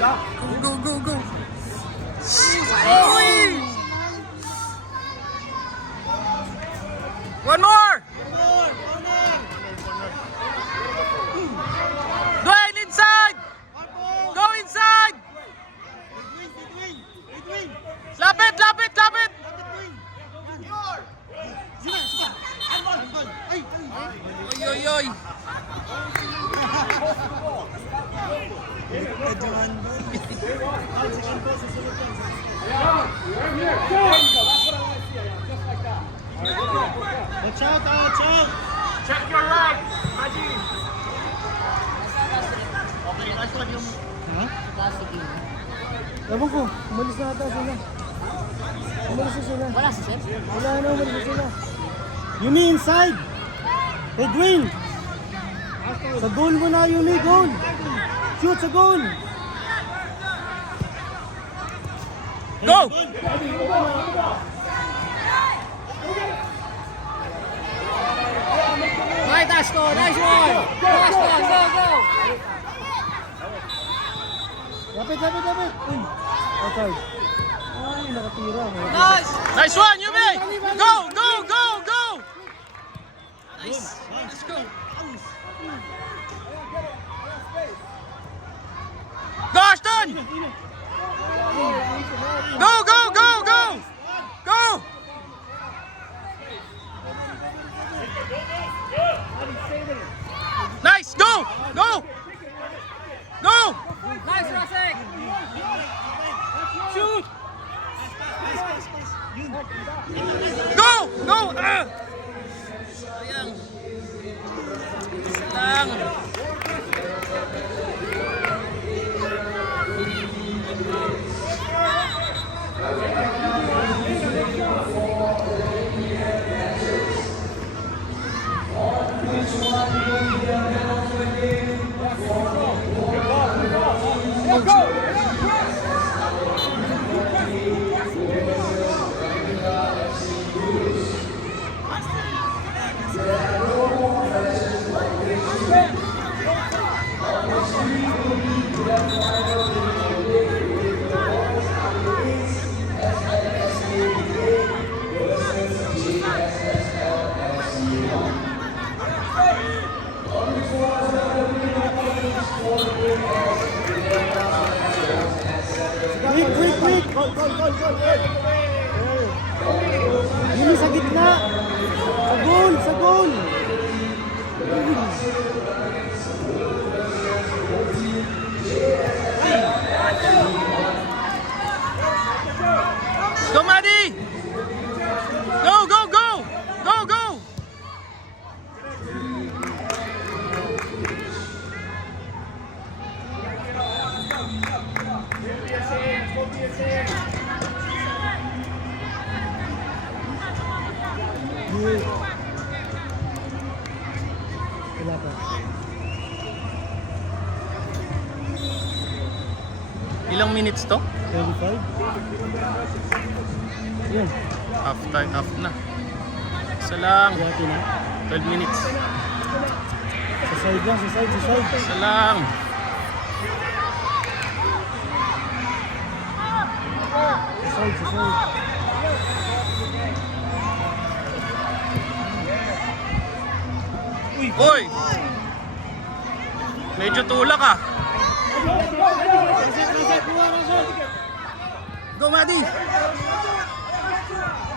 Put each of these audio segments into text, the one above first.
Go, go, go. Uy! One more! Dwayne, inside! Go inside! Lapit, lapit, lapit! Oy, oy, oy! Watch out, watch out! Check your leg, Haji! Okay, last one yung... Ha? Classic yun. Ewan ko, umalis na ata sila. Umalis na sila. Wala si Chef? Wala na, umalis na sila. Yumi inside! Edwin! Sa goal mo na, Yumi, goal! Shoot sa goal! Go! Right, Ashko! Nice one! Ashko, go, go! Lapit, lapit, lapit! Uy! Outside. Ay, nakatira. Nice! Nice one, Yumi! Go, go, go, go! Nice! Let's go! Go, Ashton! Go, go, go, go! Go! Nice! Go! Go! Go! Nice, Rasek! Shoot! Go! Go! Sayang. Isa lang. Quick, quick, quick! Goal, goal, goal, goal! Yumi sa gitna! Sa goal, sa goal! Go, Maddie! Go, go, go! Go, go! Wala pa. Ilang minutes to? 25? Yan. Half time, half na. Isa lang. Yati na. 12 minutes. Sa side lang, sa side, sa side. Isa lang. Sa side, sa side. Uy! Medyo tulak ah. Go, Maddie!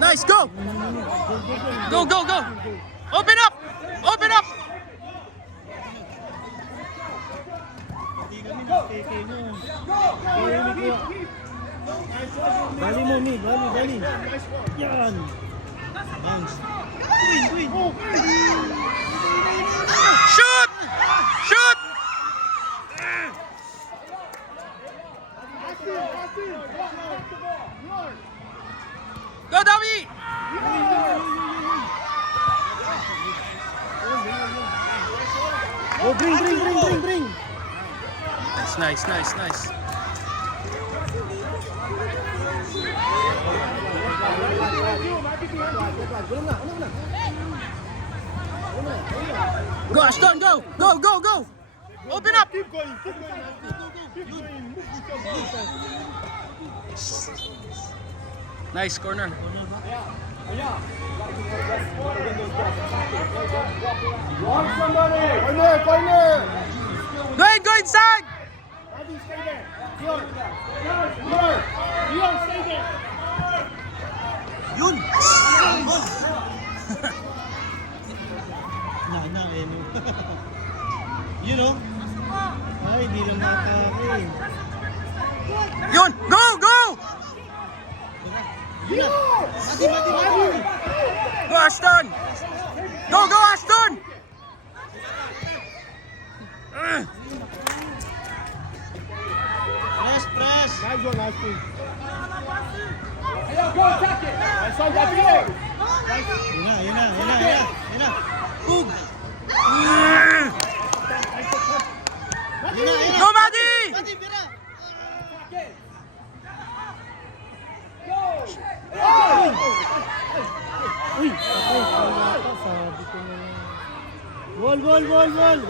Nice, go! Go, go, go! Open up! Open up! Bali mo, Mi. Bali, bali. Yan. Bounce. Win, win. Shoot! Shoot! Go, Davi! Oh, bring, bring, bring, bring, bring. That's nice, nice, nice. Go, Ashton, go! Go, go, go! Open up! Keep going. Keep going. Keep going. Move yourself. Nice corner. Walk somebody. Corner. Dwayne, go inside! Daddy, stay there. Dion, stay there. Yun! Na, eh, no. Yun, oh. Ay, di lang nakaka eh. Yun! Go! Go! Yun na. Mati. Go, Ashton! Go, Ashton! Press. Nice one, Ashton. Yun na. Pug! Go, Buddy! Mati, pira! Uy, patay. Sabi ko na. Ball.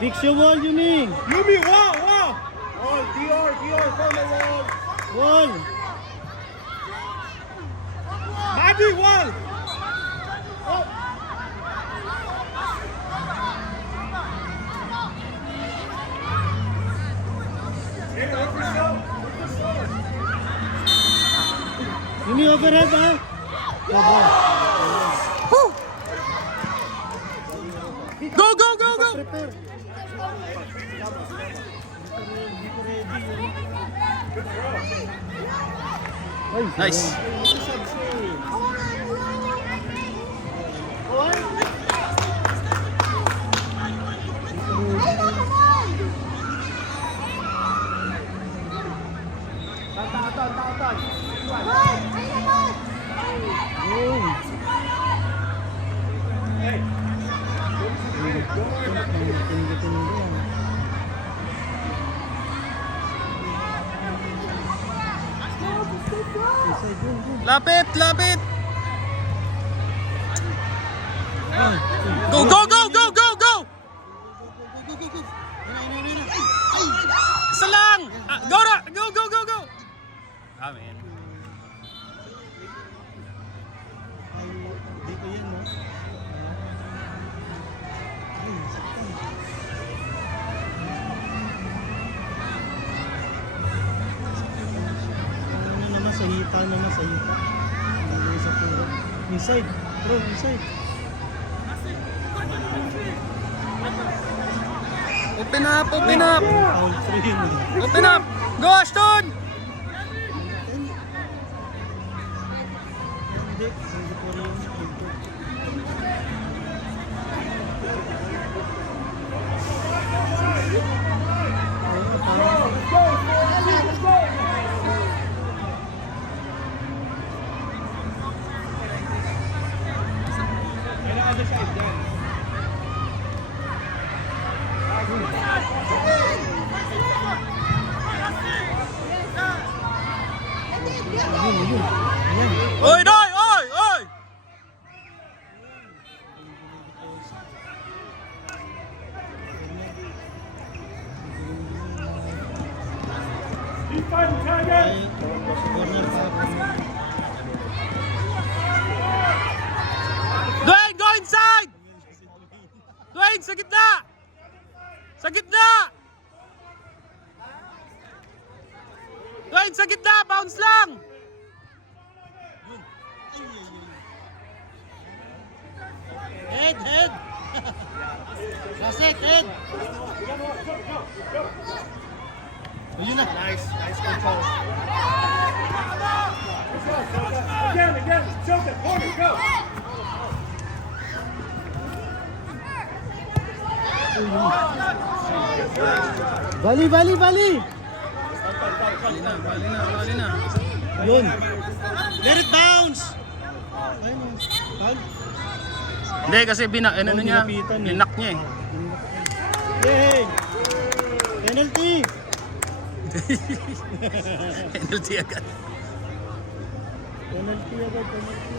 Fix your wall, Yumi. Wall. Wall, DR, from the wall. Wall. Maddie, wall. Yumi, overhead, ha? Go! Prepare. Nice. Lapit! Go! Isa lang! Go! Amen. Dito yan, no? Ay, saktan. Sa hita. Sa puro. Inside. Bro, inside. Open up! Foul free yun, eh. Open up! Go, Ashton! Hindi pa rin. Oy! Ay, corner pa ako. Dwayne, go inside! Dwayne, sa gitna! Dwayne, sa gitna! Bounce lang! Head! Raset, head! Oh, yun na. Nice control. Again, Joseph, corner, go. Bali. Bali na. Yun. Let it bounce! Ayun. Foul. Hindi, kasi niya, Ginapitan, eh. linak niya eh. Yay! Penalty! Penalty agad. Penalty agad, penalty.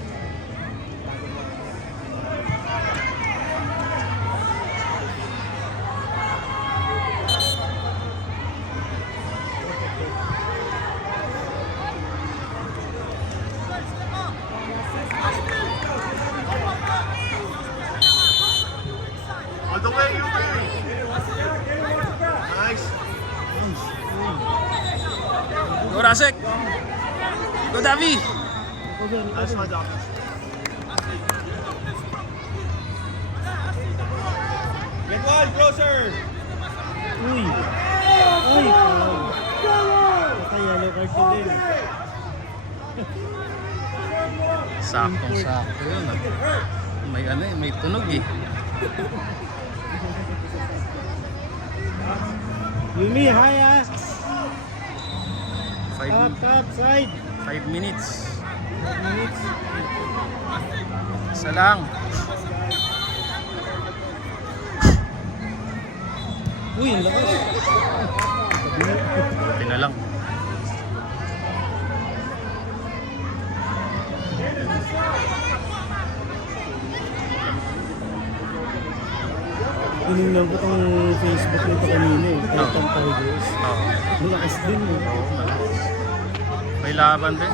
All the way, you Nice. Go Rasek! Go Davi! That's my job. Get one closer. Uy! Uy! Patay, yellow card ko din. Saktong-sakto yun ah. May ano eh, may tunog eh. Yumi, hi ah! Five- Top, side! 5 minutes. 5 minutes. Isa lang. Uy, ang lakas! Buti na lang. Tinignan ko tong Facebook nito kanina eh. Kahit ang Tigers. Oo. Malakas din eh. Oo, malakas. May laban din.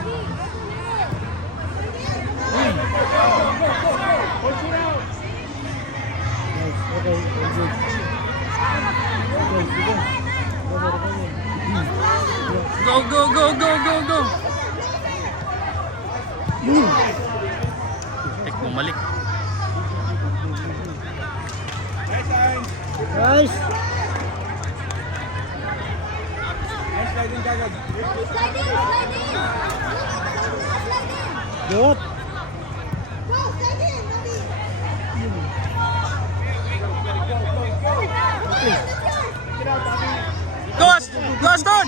Nice, okay, all good. Okay, sige. Cover, cover. Go, go, go, go, go, go! Tek, bumalik. Nice! Sliding kagad. Sliding! Go up! Go! Sliding! Go, go Aston!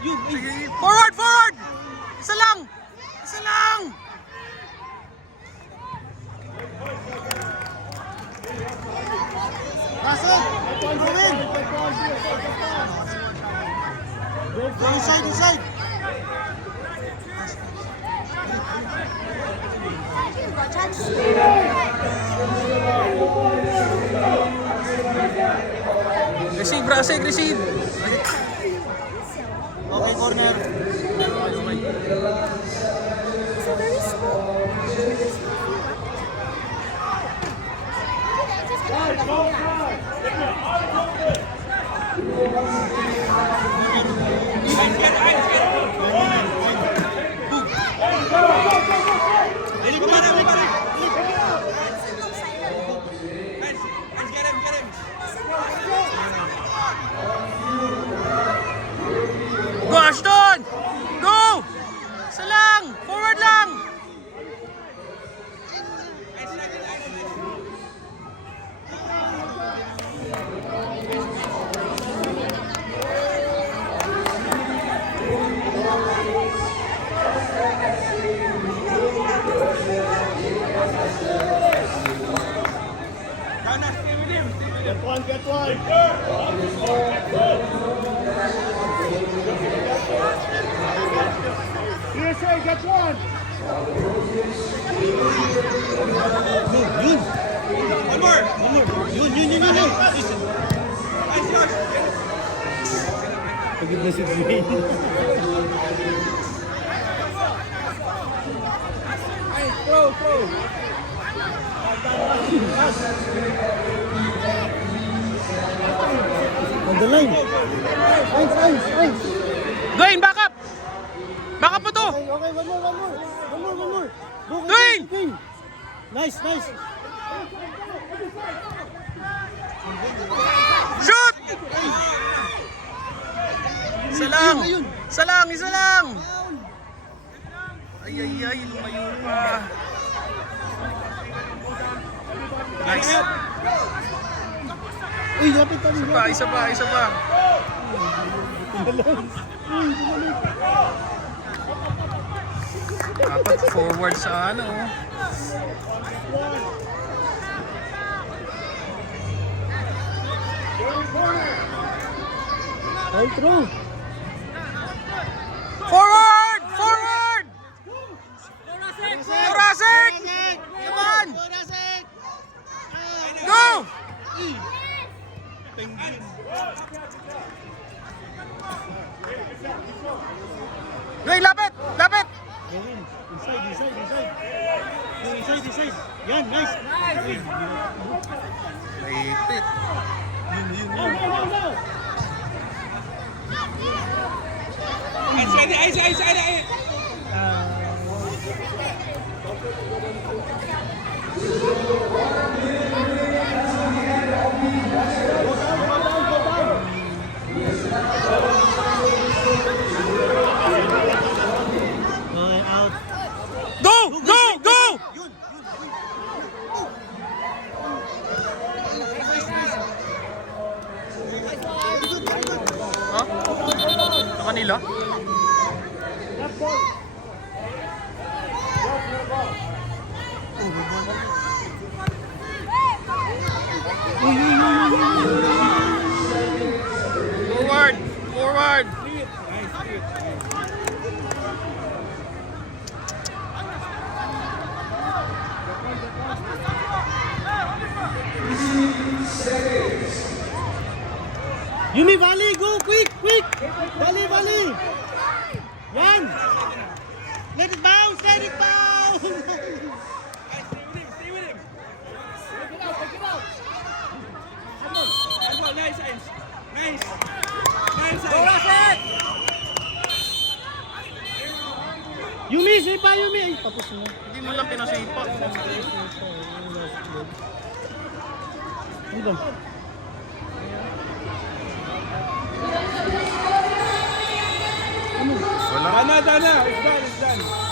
Sige, forward, forward! Isa lang! Isa lang! Russell! Go in! Go inside, inside! Receive, Rasek, receive! Okay, corner. It's a very small. Go Ashton! Go! Isa lang! Forward lang! Get one, get one! USA, get one! Yun! One more. Yun! Nice, Josh. Pagod na si Dwayne. Throw. On the line! Eins! Dwayne, back up! Back up po to! Okay, one more! Go, Dwayne! Dwayne! Nice! Shoot! Isa lang! Isa lang! Ay, lumayo pa. Nice. Uy, lapit kami! Isa pa. Dapat forward sa ano. All through! Forward! Penguin. Dwayne, lapit! Lapit! Gawin. Inside, inside, inside. Go inside, inside. Yan, nice. Nice. Naipit. Now, now, now, now. Going out. Go! Go! Go! Ha? Sa kanila? Forward! Forward! Yumi, Valley, go quick, quick. Valley, Valley. Yan. Let it bounce, let it bounce. Yumi, sipa, Yumi. Ay, tapos na. Hindi mo lang pinasipa. Ano ba? Wala. Dana, it's done, it's done.